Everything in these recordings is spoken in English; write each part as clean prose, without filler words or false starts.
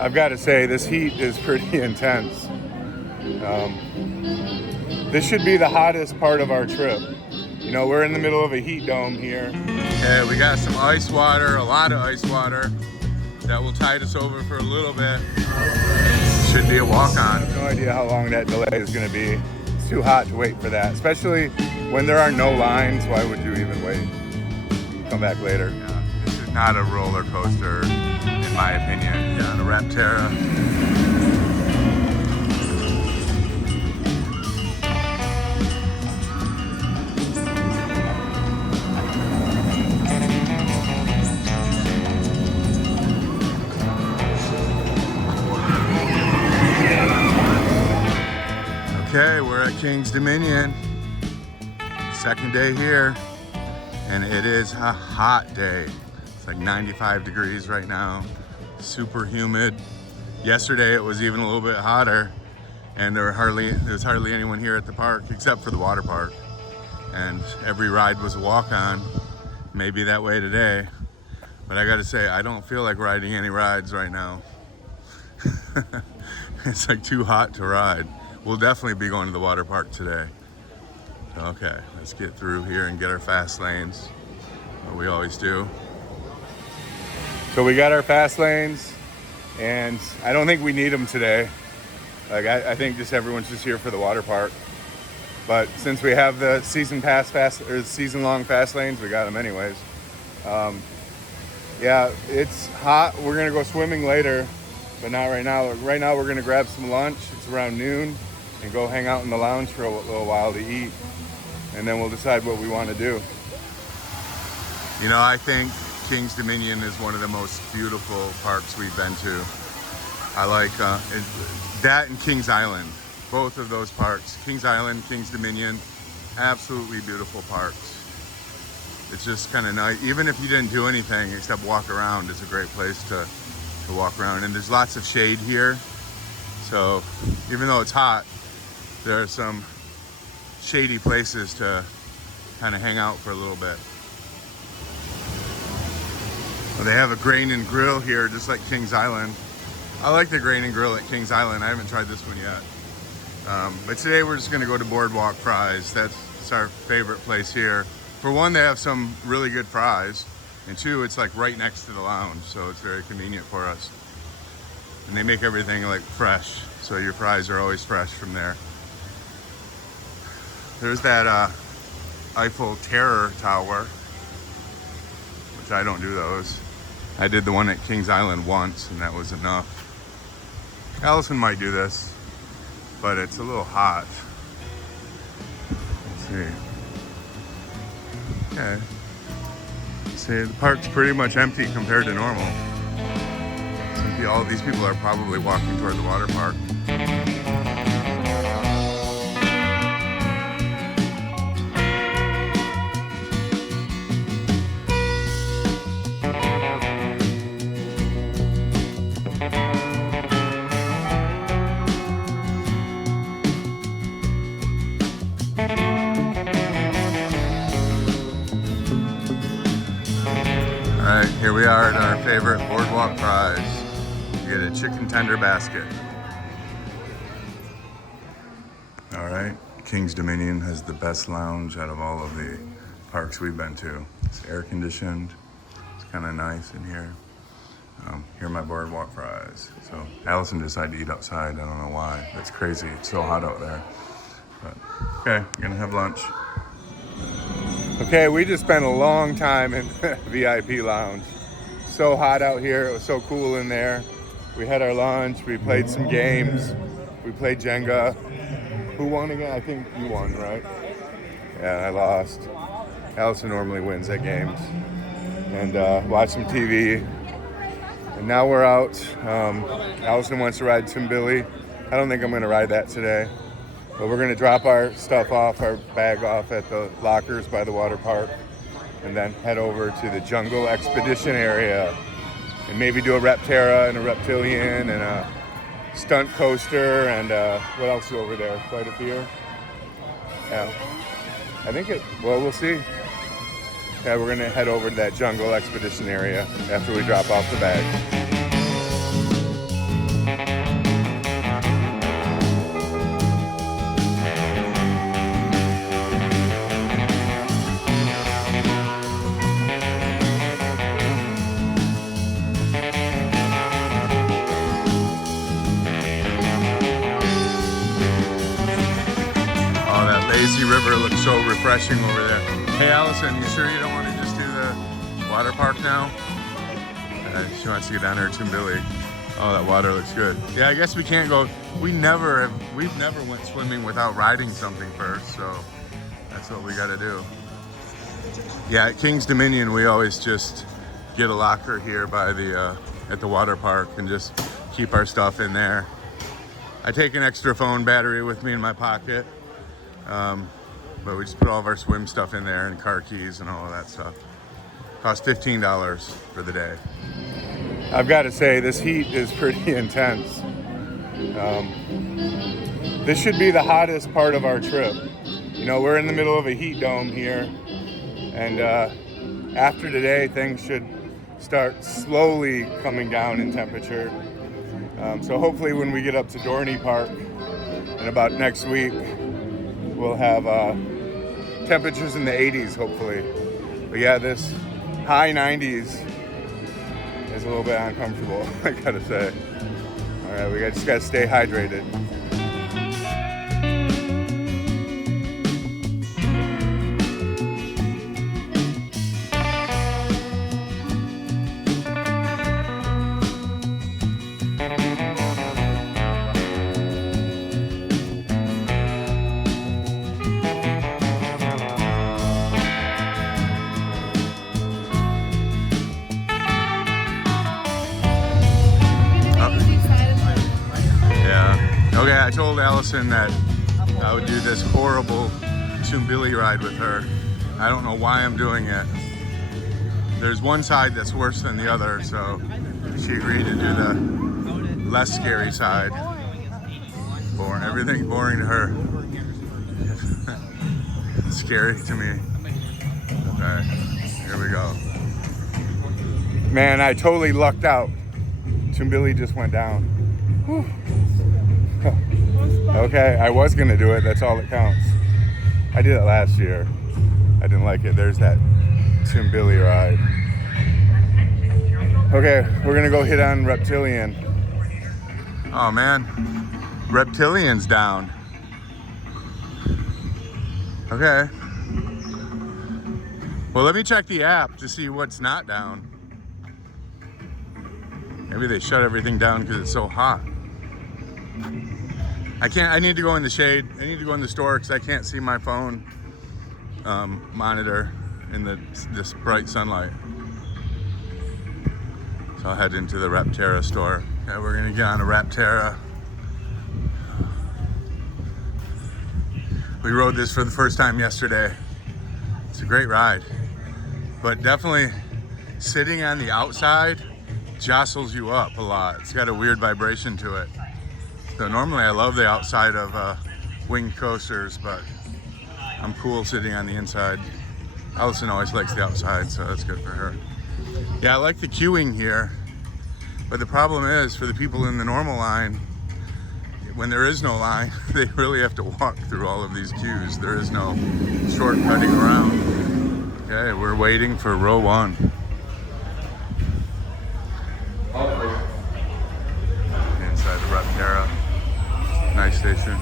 I've got to say, this heat is pretty intense. This should be the hottest part of our trip. You know, we're in the middle of a heat dome here. Okay, we got some ice water, a lot of ice water that will tide us over for a little bit. Should be a walk-on. No idea how long that delay is going to be. It's too hot to wait for that, especially when there are no lines. Why would you even wait? You can come back later. Yeah, this is not a roller coaster, in my opinion. Yeah, the Rapterra. Okay, we're at King's Dominion. Second day here, and it is a hot day. It's like 95 degrees right now, super humid. Yesterday it was even a little bit hotter, and there was hardly anyone here at the park except for the water park. And every ride was a walk-on. Maybe that way today, but I gotta say, I don't feel like riding any rides right now. It's like too hot to ride. We'll definitely be going to the water park today. Okay, let's get through here and get our fast lanes, what we always do. So we got our fast lanes, and I don't think we need them today. Like I think just everyone's just here for the water park. But since we have the season long fast lanes, we got them anyways. Yeah, it's hot. We're gonna go swimming later, but not right now. Right now we're gonna grab some lunch. It's around noon, and go hang out in the lounge for a little while to eat, and then we'll decide what we want to do. You know, I think King's Dominion is one of the most beautiful parks we've been to. I like that and Kings Island, both of those parks. Kings Island, King's Dominion, absolutely beautiful parks. It's just kind of nice. Even if you didn't do anything except walk around, it's a great place to walk around. And there's lots of shade here. So even though it's hot, there are some shady places to kind of hang out for a little bit. Well, they have a grain and grill here, just like Kings Island. I like the grain and grill at Kings Island. I haven't tried this one yet. But today we're just gonna go to Boardwalk Fries. That's our favorite place here. For one, they have some really good fries. And two, it's like right next to the lounge, so it's very convenient for us. And they make everything like fresh, so your fries are always fresh from there. There's that Eiffel Terror Tower, which I don't do those. I did the one at Kings Island once, and that was enough. Allison might do this, but it's a little hot. Let's see. Okay. See, the park's pretty much empty compared to normal. So all of these people are probably walking toward the water park. Here we are at our favorite Boardwalk Fries. You get a chicken tender basket. All right, King's Dominion has the best lounge out of all of the parks we've been to. It's air conditioned. It's kind of nice in here. Here are my Boardwalk Fries. So Allison decided to eat outside. I don't know why. That's crazy. It's so hot out there. But okay, we're gonna have lunch. Okay, we just spent a long time in VIP lounge. So hot out here, it was so cool in there. We had our lunch, we played some games, we played Jenga. Who won again? I think you won, right? Yeah, I lost. Allison normally wins at games. And watched some TV. And now we're out. Allison wants to ride Tumbili. I don't think I'm gonna ride that today. But we're gonna drop our stuff off, our bag off at the lockers by the water park, and then head over to the jungle expedition area and maybe do a Rapterra and a Reptilian and a Stunt coaster and what else is over there? Quite a few. Yeah, I think we'll see. Yeah, we're gonna head over to that jungle expedition area after we drop off the bag. lazy river looks so refreshing over there. Hey Allison, you sure you don't want to just do the water park now? She wants to get down there to Tumbili. Oh, that water looks good. Yeah, I guess we can't go. We've never went swimming without riding something first, so that's what we got to do. Yeah, at King's Dominion, we always just get a locker here by the at the water park and just keep our stuff in there. I take an extra phone battery with me in my pocket, but we just put all of our swim stuff in there and car keys and all of that stuff. Cost $15 for the day. I've got to say, this heat is pretty intense. This should be the hottest part of our trip. You know, we're in the middle of a heat dome here, and after today, things should start slowly coming down in temperature. So hopefully when we get up to Dorney Park in about next week, we'll have temperatures in the 80s, hopefully. But yeah, this high 90s is a little bit uncomfortable, I gotta say. All right, we just gotta stay hydrated. Okay, I told Allison that I would do this horrible Tumbili ride with her. I don't know why I'm doing it. There's one side that's worse than the other, so she agreed to do the less scary side. Boring, everything boring to her. Scary to me. Okay, here we go. Man, I totally lucked out. Tumbili just went down. Whew. Okay, I was gonna do it, that's all that counts. I did it last year. I didn't like it. There's that Tumbili ride. Okay, we're gonna go hit on Reptilian. Oh man, Reptilian's down. Okay. Well, let me check the app to see what's not down. Maybe they shut everything down because it's so hot. I need to go in the shade. I need to go in the store because I can't see my phone monitor in this bright sunlight. So I'll head into the Rapterra store. Okay, we're gonna get on a Rapterra. We rode this for the first time yesterday. It's a great ride, but definitely sitting on the outside jostles you up a lot. It's got a weird vibration to it. So normally I love the outside of winged coasters, but I'm cool sitting on the inside. Allison always likes the outside, so that's good for her. Yeah, I like the queuing here, but the problem is for the people in the normal line, when there is no line, they really have to walk through all of these queues. There is no shortcutting around. Okay, we're waiting for row 1. Inside the Rapterra. Nice station.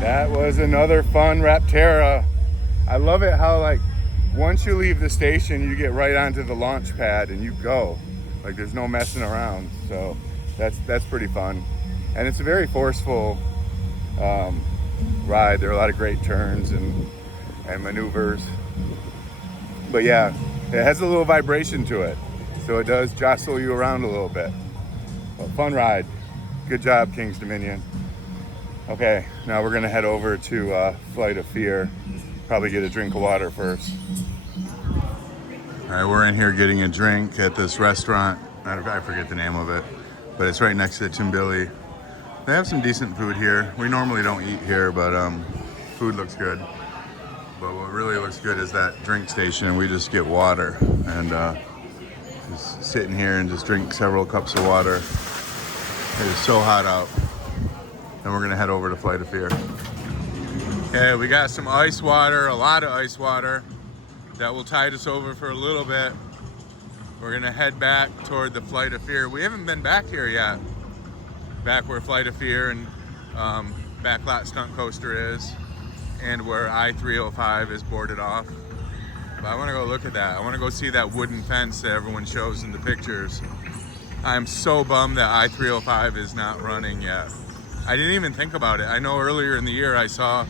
That was another fun Rapterra. I love it how like once you leave the station you get right onto the launch pad and you go. Like there's no messing around. So that's pretty fun. And it's a very forceful ride. There are a lot of great turns and maneuvers. But yeah, it has a little vibration to it. So it does jostle you around a little bit. Well, fun ride. Good job, King's Dominion. Okay, now we're gonna head over to Flight of Fear. Probably get a drink of water first. All right, we're in here getting a drink at this restaurant. I forget the name of it, but it's right next to Tumbili. They have some decent food here. We normally don't eat here, but food looks good. But what really looks good is that drink station. We just get water and just sit in here and just drink several cups of water. It is so hot out. Then we're gonna head over to Flight of Fear. Okay, we got some ice water, a lot of ice water. That will tide us over for a little bit. We're gonna head back toward the Flight of Fear. We haven't been back here yet. Back where Flight of Fear and Backlot Stunt Coaster is, and where I-305 is boarded off. But I wanna go look at that. I wanna go see that wooden fence that everyone shows in the pictures. I'm so bummed that I-305 is not running yet. I didn't even think about it. I know earlier in the year I saw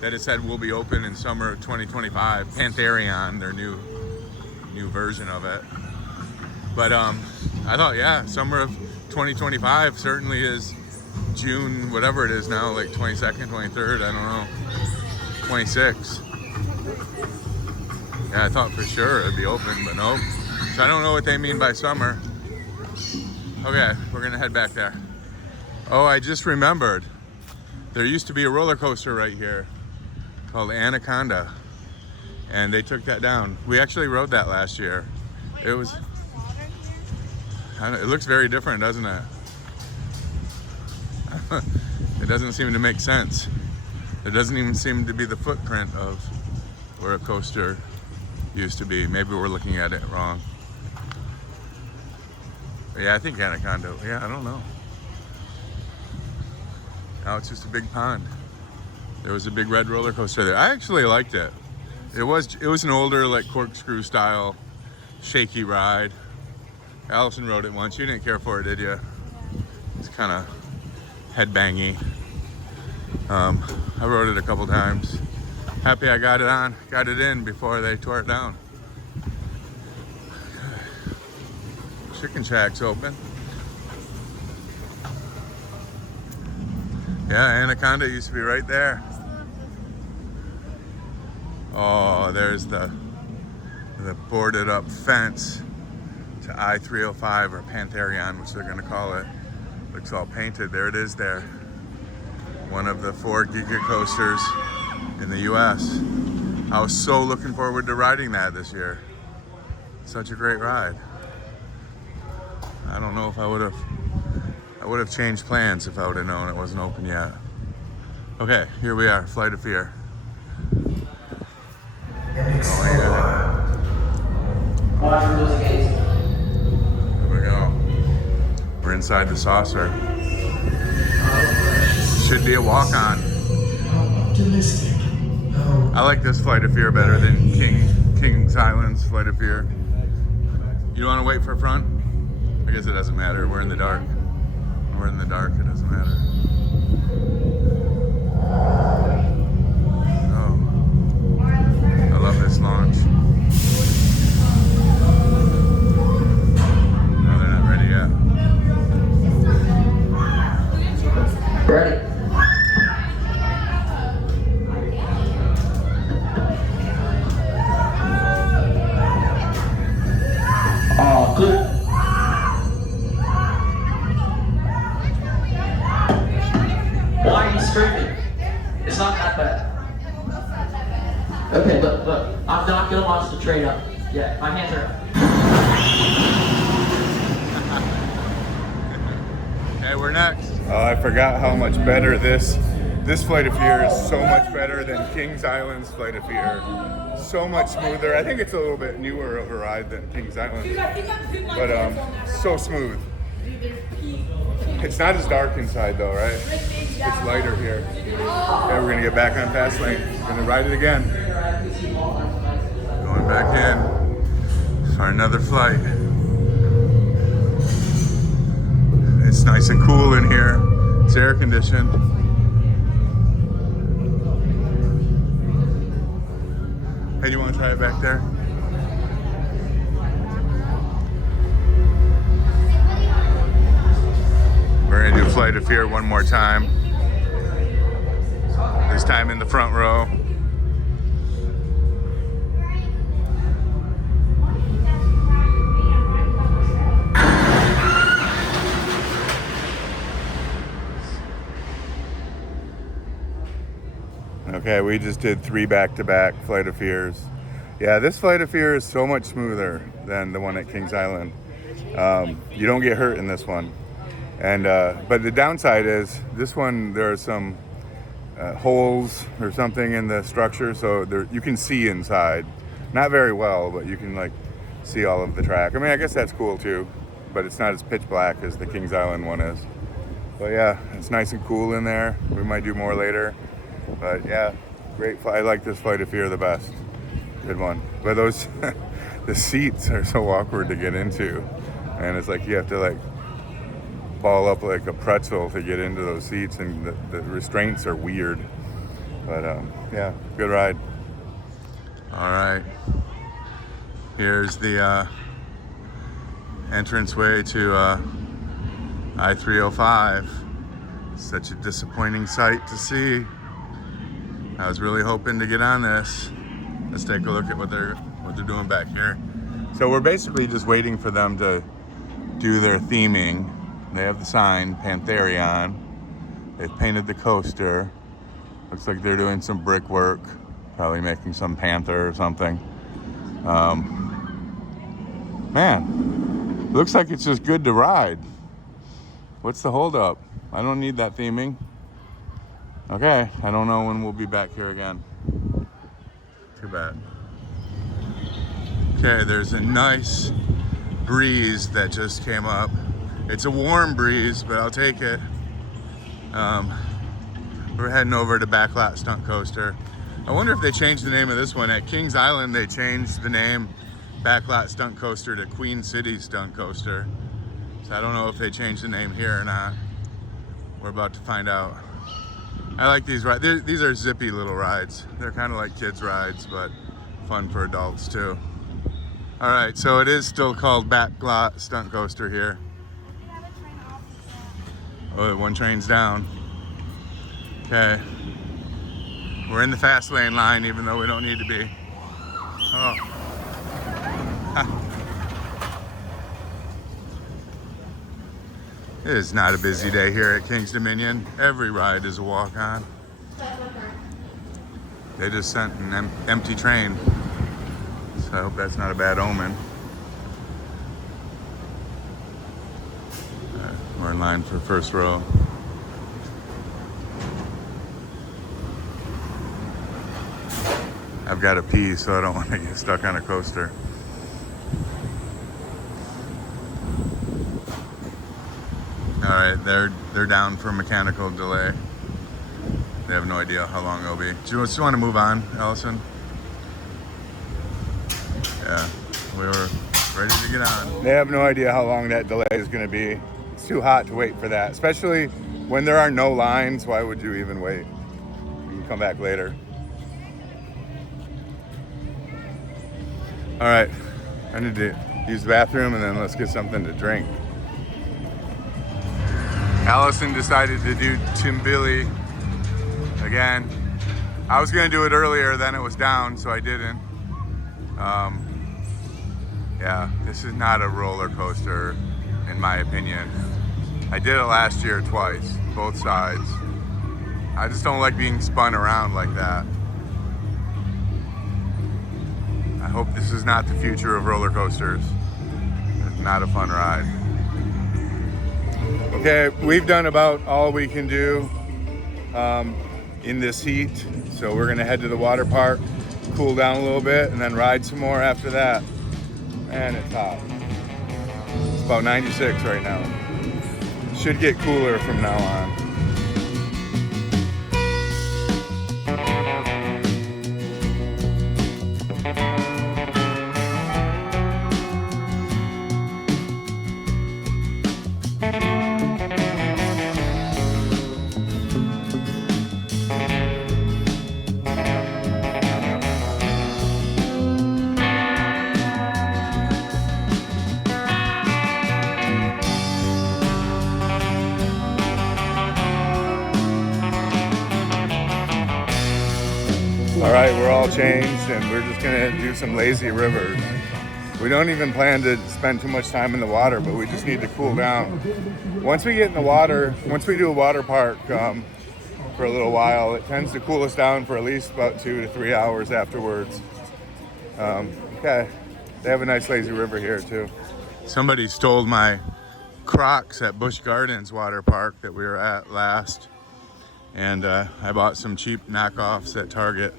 that it said will be open in summer of 2025. Pantherian, their new version of it. But I thought, yeah, summer of 2025 certainly is June, whatever it is now, like 22nd, 23rd, I don't know, 26. Yeah, I thought for sure it'd be open, but nope. So I don't know what they mean by summer. Okay, we're gonna head back there. Oh, I just remembered. There used to be a roller coaster right here called Anaconda, and they took that down. We actually rode that last year. It was, it looks very different, doesn't it? It doesn't seem to make sense. There doesn't even seem to be the footprint of where a coaster used to be. Maybe we're looking at it wrong. But yeah, I think Anaconda, yeah, I don't know. Now it's just a big pond. There was a big red roller coaster there. I actually liked it. It was an older, like corkscrew style, shaky ride. Allison rode it once. You didn't care for it, did you? It's kind of headbangy. I rode it a couple times. Happy I got it in before they tore it down. Chicken Shack's open. Yeah, Anaconda used to be right there. Oh, there's the boarded up fence to I-305 or Pantherian, which they're gonna call it. Looks all painted. There it is there. One of the 4 Giga coasters in the US. I was so looking forward to riding that this year. Such a great ride. I don't know if I would have changed plans if I would have known it wasn't open yet. Okay, here we are, Flight of Fear. Here we go. We're inside the saucer. Should be a walk-on. I like this Flight of Fear better than King's Island's Flight of Fear. You don't want to wait for front? I guess it doesn't matter. We're in the dark. We're in the dark. It doesn't matter. Oh, I love this launch. No, they're not ready yet. Ready. Oh, good. Why are you screaming? It's not that bad. Okay, look. I'm not gonna launch the train up. Yeah, my hands are up. Hey, we're next. Oh, I forgot how much better this Flight of Fear is. So much better than King's Island's Flight of Fear. So much smoother. I think it's a little bit newer of a ride than King's Island, but so smooth. It's not as dark inside though, right? It's lighter here. Okay, we're gonna get back on fast lane. We're gonna ride it again. Going back in for another flight. It's nice and cool in here. It's air conditioned. Hey, do you want to try it back there? We're gonna do Flight of Fear one more time. This time in the front row. Okay, we just did 3 back-to-back Flight of Fears. Yeah, this Flight of Fear is so much smoother than the one at Kings Island. You don't get hurt in this one. And but the downside is this one, there are some holes or something in the structure, so there, you can see inside. Not very well, but you can like see all of the track. I mean, I guess that's cool too, but it's not as pitch black as the Kings Island one is. But yeah, it's nice and cool in there. We might do more later. But yeah, great flight. I like this Flight of Fear the best. Good one. But those, the seats are so awkward to get into. And it's like you have to like ball up like a pretzel to get into those seats, and the restraints are weird. But yeah, good ride. All right. Here's the entranceway to I-305. Such a disappointing sight to see. I was really hoping to get on this. Let's take a look at what they're doing back here. So we're basically just waiting for them to do their theming. They have the sign, Pantherian. They've painted the coaster. Looks like they're doing some brickwork, probably making some panther or something. Man, looks like it's just good to ride. What's the holdup? I don't need that theming. Okay, I don't know when we'll be back here again. Too bad. Okay, there's a nice breeze that just came up. It's a warm breeze, but I'll take it. We're heading over to Backlot Stunt Coaster. I wonder if they changed the name of this one. At Kings Island, they changed the name Backlot Stunt Coaster to Queen City Stunt Coaster. So I don't know if they changed the name here or not. We're about to find out. I like these rides. These are zippy little rides. They're kind of like kids' rides, but fun for adults too. All right, so it is still called Backlot Stunt Coaster here. Oh, one train's down. Okay. We're in the fast lane line, even though we don't need to be. Oh. It is not a busy day here at Kings Dominion. Every ride is a walk-on. They just sent an empty train, so I hope that's not a bad omen. We're in line for first row. I've got to pee, so I don't want to get stuck on a coaster. All right, they're down for mechanical delay. They have no idea how long it'll be. Do you just want to move on, Allison? Yeah, we were ready to get on. They have no idea how long that delay is going to be. It's too hot to wait for that, especially when there are no lines. Why would you even wait? You can come back later. All right, I need to use the bathroom, and then let's get something to drink. Allison decided to do Tumbili again. I was gonna do it earlier, then it was down, so I didn't. Yeah, this is not a roller coaster, in my opinion. I did it last year twice, both sides. I just don't like being spun around like that. I hope this is not the future of roller coasters. It's not a fun ride. Okay, we've done about all we can do in this heat. So we're gonna head to the water park, cool down a little bit, and then ride some more after that. Man, it's hot. It's about 96 right now. Should get cooler from now on. all changed, and we're just gonna do some lazy rivers. We don't even plan to spend too much time in the water, but we just need to cool down. Once we get in the water, once we do a water park for a little while, it tends to cool us down for at least about 2 to 3 hours afterwards. Okay, they have a nice lazy river here too. Somebody stole my Crocs at Busch Gardens Water Park that we were at last. And I bought some cheap knockoffs at Target.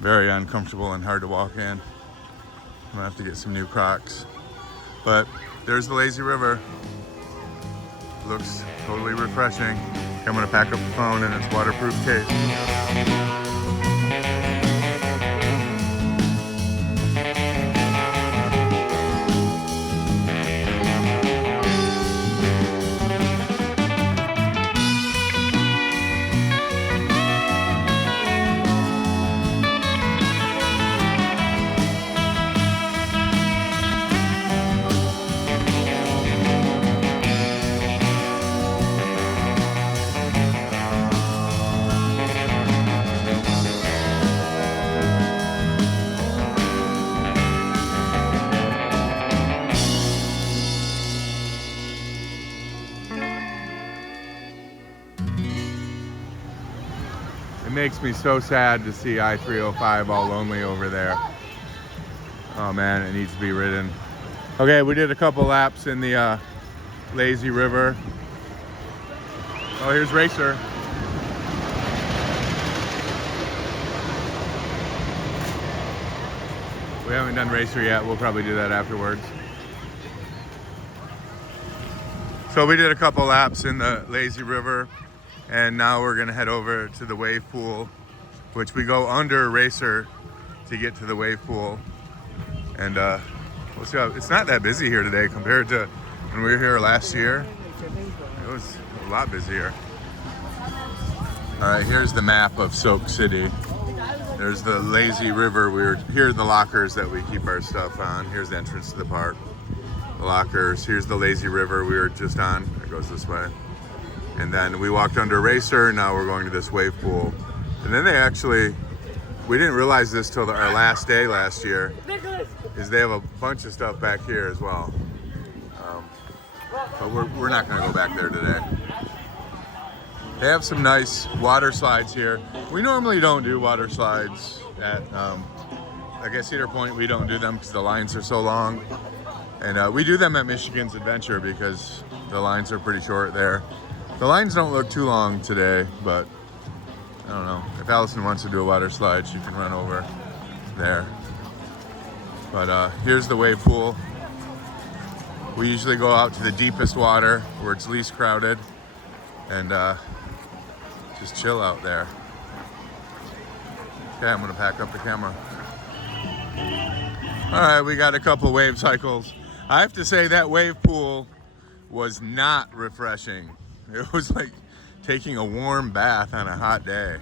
Very uncomfortable and hard to walk in. I'm gonna have to get some new Crocs. But there's the lazy river. Looks totally refreshing. I'm gonna pack up the phone in its waterproof case. It makes me so sad to see I-305 all lonely over there. Oh man, it needs to be ridden. Okay, we did a couple laps in the lazy river. Oh, here's Racer. We haven't done Racer yet. We'll probably do that afterwards. So we did a couple laps in the lazy river. And now we're gonna head over to the wave pool, which we go under Racer to get to the wave pool. And we'll see how, it's not that busy here today compared to when we were here last year. It was a lot busier. All right, here's the map of Soak City. There's the lazy river. Here are the lockers that we keep our stuff on. Here's the entrance to the park. The lockers, here's the lazy river we were just on. It goes this way. And then we walked under Racer, now we're going to this wave pool. And then we didn't realize this till our last day last year, is they have a bunch of stuff back here as well. But we're not gonna go back there today. They have some nice water slides here. We normally don't do water slides at, I guess Cedar Point, we don't do them because the lines are so long. And we do them at Michigan's Adventure because the lines are pretty short there. The lines don't look too long today, but I don't know. If Allison wants to do a water slide, she can run over there. But here's the wave pool. We usually go out to the deepest water where it's least crowded and just chill out there. Okay, I'm gonna pack up the camera. All right, we got a couple wave cycles. I have to say that wave pool was not refreshing. It was like taking a warm bath on a hot day.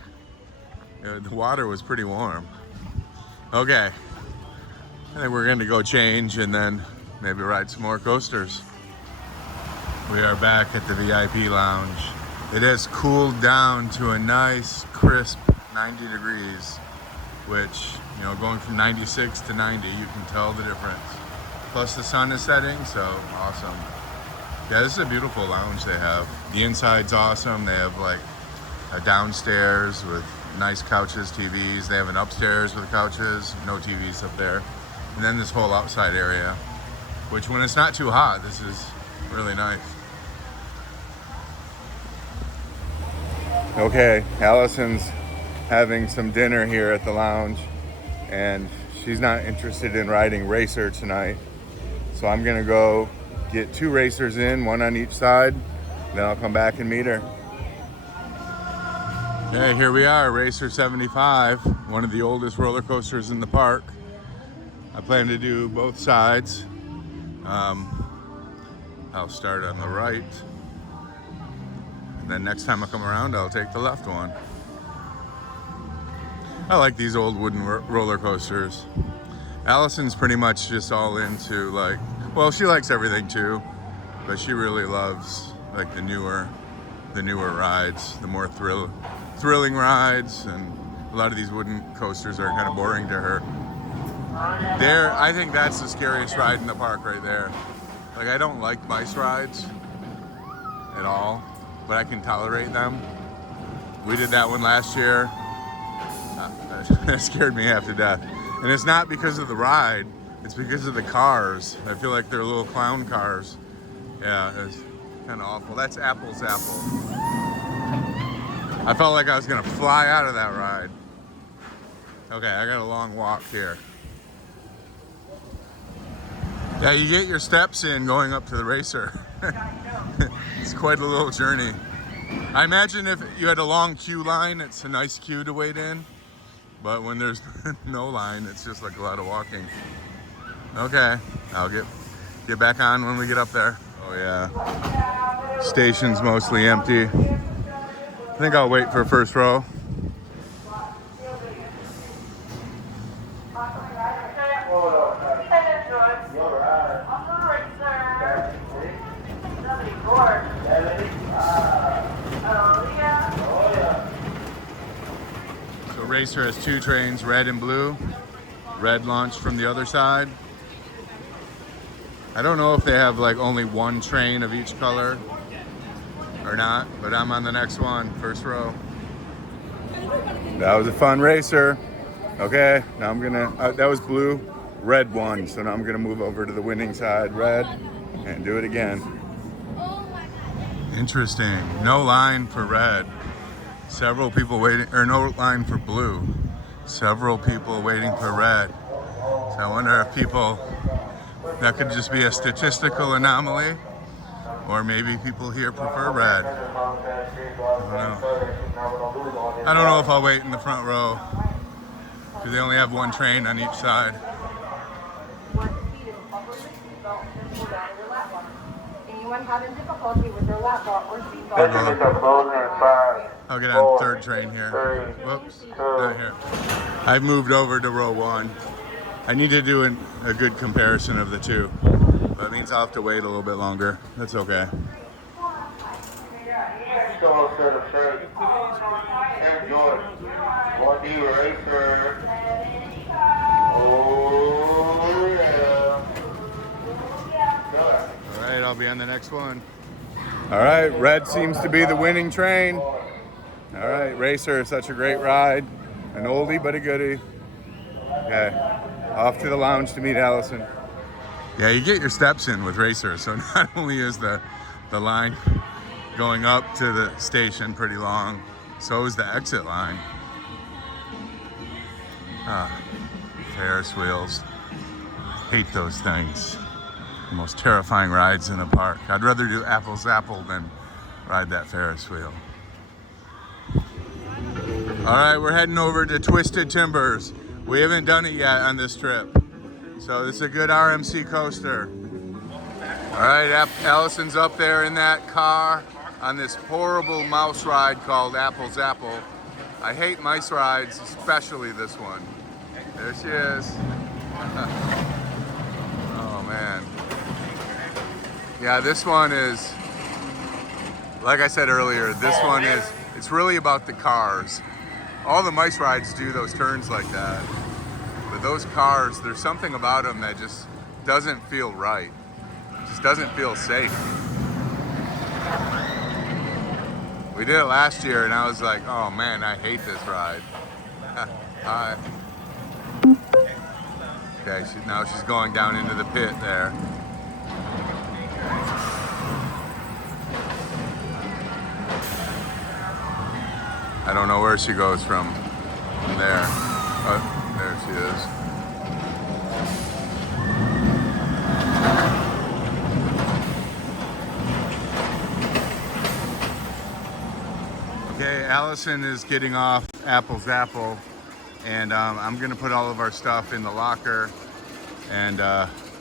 The water was pretty warm. Okay, I think we're gonna go change and then maybe ride some more coasters. We are back at the VIP lounge. It has cooled down to a nice crisp 90 degrees, which, you know, going from 96 to 90, you can tell the difference. Plus the sun is setting, so awesome. Yeah, this is a beautiful lounge they have. The inside's awesome. They have like a downstairs with nice couches, TVs. They have an upstairs with couches, no TVs up there. And then this whole outside area, which when it's not too hot, this is really nice. Okay, Allison's having some dinner here at the lounge and she's not interested in riding Racer tonight. So I'm gonna go get 2 racers in, 1 on each side, then I'll come back and meet her. Okay, here we are, Racer 75, one of the oldest roller coasters in the park. I plan to do both sides. I'll start on the right, and then next time I come around, I'll take the left one. I like these old wooden roller coasters. Allison's pretty much just all into like, well, she likes everything too, but she really loves like the newer rides, the more thrilling rides, and A lot of these wooden coasters are kind of boring to her. There, I think that's the scariest ride in the park right there. Like, I don't like bike rides at all, but I can tolerate them. We did that one last year. That scared me half to death. And it's not because of the ride, it's because of the cars. I feel like they're little clown cars. Yeah, it's kind of awful. That's Apple's Apple. I felt like I was gonna fly out of that ride. Okay, I got a long walk here. Yeah, you get your steps in going up to the racer. It's quite a little journey. I imagine if you had a long queue line, it's a nice queue to wait in. But when there's no line, it's just like a lot of walking. Okay, I'll get back on when we get up there. Oh yeah, station's mostly empty. I think I'll wait for first row. So Racer has two trains, red and blue. Red launched from the other side. I don't know if they have like only one train of each color or not, but I'm on the next one, first row. That was a fun racer. Okay, now I'm gonna, that was blue, red won, so now I'm gonna move over to the winning side, red, and do it again. Interesting, no line for red. Several people waiting, or no line for blue. Several people waiting for red. So I wonder if people, that could just be a statistical anomaly, or maybe people here prefer red. I don't know if I'll wait in the front row, because they only have one train on each side. Anyone having difficulty with their lap bar or seatbelt? I'll get on third train here. Whoops, not here. I've moved over to row one. I need to do a good comparison of the two. That means I'll have to wait a little bit longer. That's okay. All right, I'll be on the next one. All right, red seems to be the winning train. All right, Racer, such a great ride. An oldie but a goodie. Okay, off to the lounge to meet Allison. Yeah, you get your steps in with Racer, so not only is the line going up to the station pretty long, so is the exit line. Ferris wheels. Hate those things. The most terrifying rides in the park. I'd rather do Apple's Zapple than ride that Ferris wheel. All right, we're heading over to Twisted Timbers. We haven't done it yet on this trip. So this is a good RMC coaster. All right, Allison's up there in that car on this horrible mouse ride called Apple's Apple. I hate mice rides, especially this one. There she is. Oh man. Yeah, this one is, like I said earlier, this one is, it's really about the cars. All the mice rides do those turns like that. But those cars, there's something about them that just doesn't feel right. It just doesn't feel safe. We did it last year and I was like, oh man, I hate this ride. Hi. Okay, now she's going down into the pit there. I don't know where she goes from there. Oh, there she is. Okay, Allison is getting off Apple's Apple, and I'm gonna put all of our stuff in the locker, and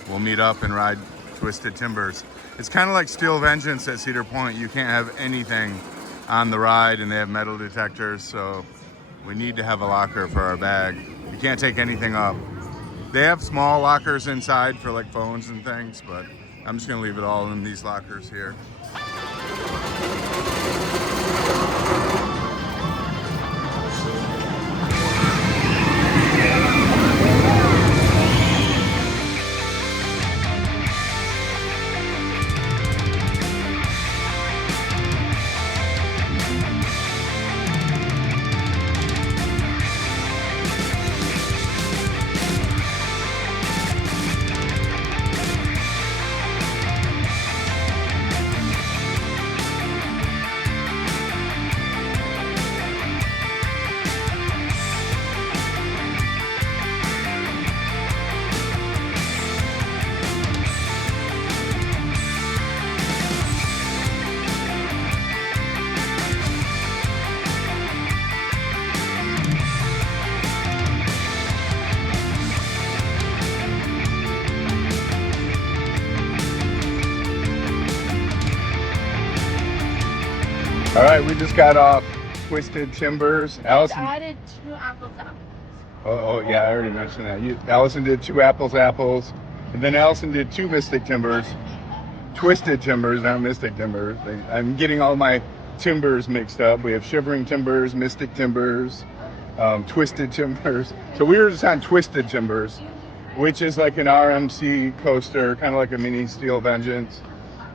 we'll meet up and ride Twisted Timbers. It's kind of like Steel Vengeance at Cedar Point. You can't have anything on the ride, and they have metal detectors, so we need to have a locker for our bag. You can't take anything up. They have small lockers inside for like phones and things, but I'm just gonna leave it all in these lockers here. All right, we just got off Twisted Timbers. Allison. I added 2 apples. Oh, yeah, I already mentioned that. Allison did 2 apples, and then Allison did 2 Mystic Timbers. Twisted Timbers, not Mystic Timbers. I'm getting all my timbers mixed up. We have Shivering Timbers, Mystic Timbers, Twisted Timbers. So we were just on Twisted Timbers, which is like an RMC coaster, kind of like a mini Steel Vengeance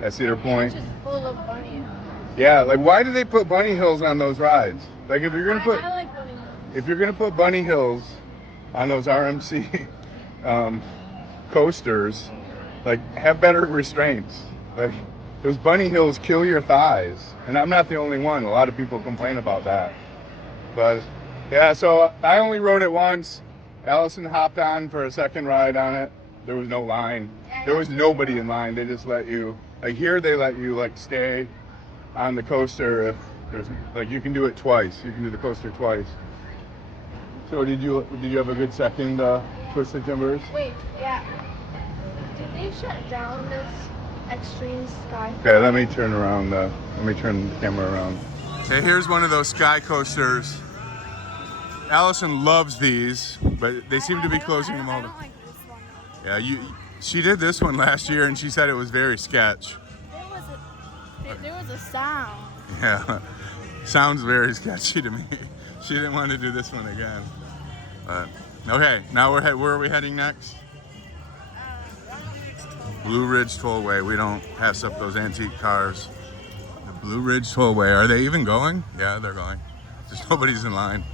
at Cedar Point. It's just full of bunny. Yeah, like why do they put bunny hills on those rides? Like if you're gonna put, I like bunny hills. if you're gonna put bunny hills on those RMC coasters, like have better restraints. Like those bunny hills kill your thighs, and I'm not the only one. A lot of people complain about that. But yeah, so I only rode it once. Allison hopped on for a second ride on it. There was no line. There was nobody in line. They just let you, like here they let you like stay on the coaster if there's, like you can do it twice. You can do the coaster twice. So did you have a good second Twisted Timbers? Wait, yeah. Did they shut down this Extreme Sky? Okay, let me turn the camera around. Okay, here's one of those sky coasters. Allison loves these, but they seem to be closing them all. I don't like this one. Yeah, she did this one last year, and she said it was very sketch. There was a sound. Yeah, sounds very sketchy to me. She didn't want to do this one again. But okay, now where are we heading next? Blue Ridge Tollway. We don't pass up those antique cars. The Blue Ridge Tollway. Are they even going? Yeah, they're going. Just nobody's in line.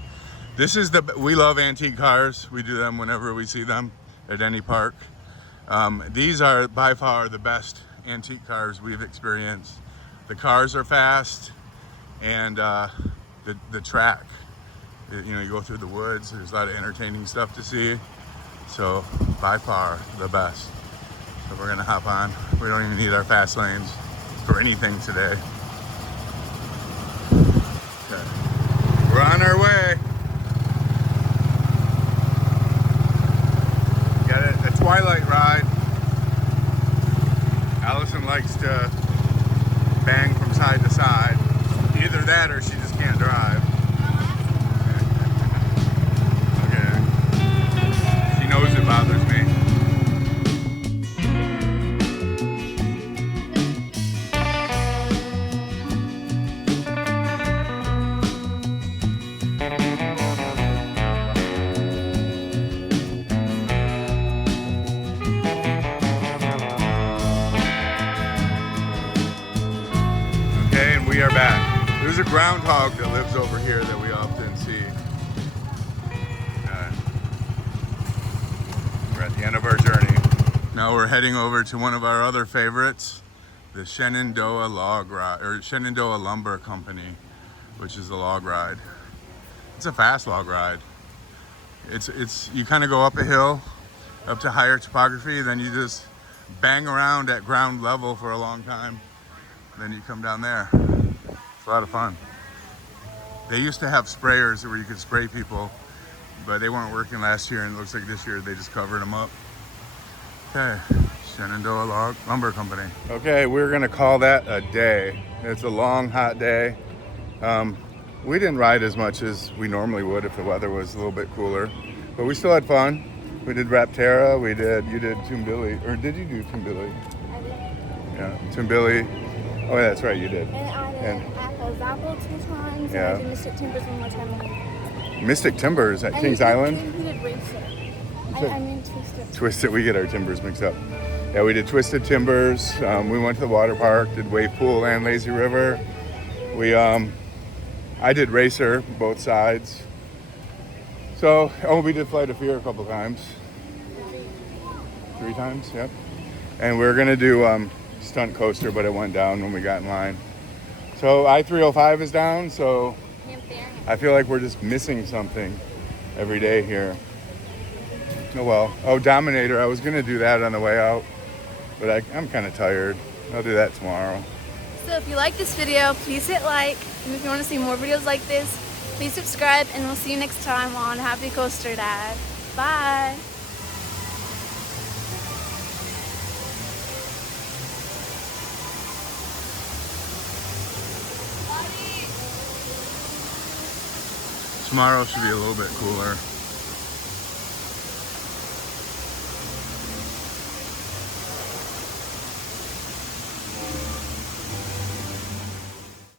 We love antique cars. We do them whenever we see them at any park. These are by far the best antique cars we've experienced. The cars are fast, and the track. You go through the woods. There's a lot of entertaining stuff to see. So by far the best. So we're gonna hop on. We don't even need our fast lanes for anything today. Okay. We're on our way. Got a twilight ride. Allison likes to bang from side to side. Either that or she just can't drive. Okay. She knows it bothers me. We are back. There's a groundhog that lives over here that we often see. We're at the end of our journey. Now we're heading over to one of our other favorites, the Shenandoah log ride, or Shenandoah Lumber Company, which is a log ride. It's a fast log ride. It's you kind of go up a hill, up to higher topography, then you just bang around at ground level for a long time. Then you come down there. It's a lot of fun. They used to have sprayers where you could spray people, but they weren't working last year, and it looks like this year they just covered them up. Okay, Shenandoah Lumber Company. Okay, we're gonna call that a day. It's a long, hot day. We didn't ride as much as we normally would if the weather was a little bit cooler, but we still had fun. We did Rapterra, you did Tumbili, or did you do Tumbili? I did. Yeah, Tumbili. Oh, yeah, that's right, you did. And I did Zapple 2 times, Yeah. and I did Mystic Timbers 1 more time. Mystic Timbers at And Kings you Island? did Racer. I mean Twisted. Twisted, we get our timbers mixed up. Yeah, we did Twisted Timbers. We went to the Waterpark, did Wave Pool and Lazy River. I did Racer, both sides. So, we did Flight of Fear a couple times. 3 times, yep. And we were gonna do Stunt Coaster, but it went down when we got in line. So I-305 is down, so I feel like we're just missing something every day here. Oh well. Oh, Dominator, I was gonna do that on the way out, but I'm kind of tired. I'll do that tomorrow. So if you like this video, please hit like, and if you want to see more videos like this, please subscribe, and we'll see you next time on Happy Coaster Dad. Bye! Buddy. Tomorrow should be a little bit cooler.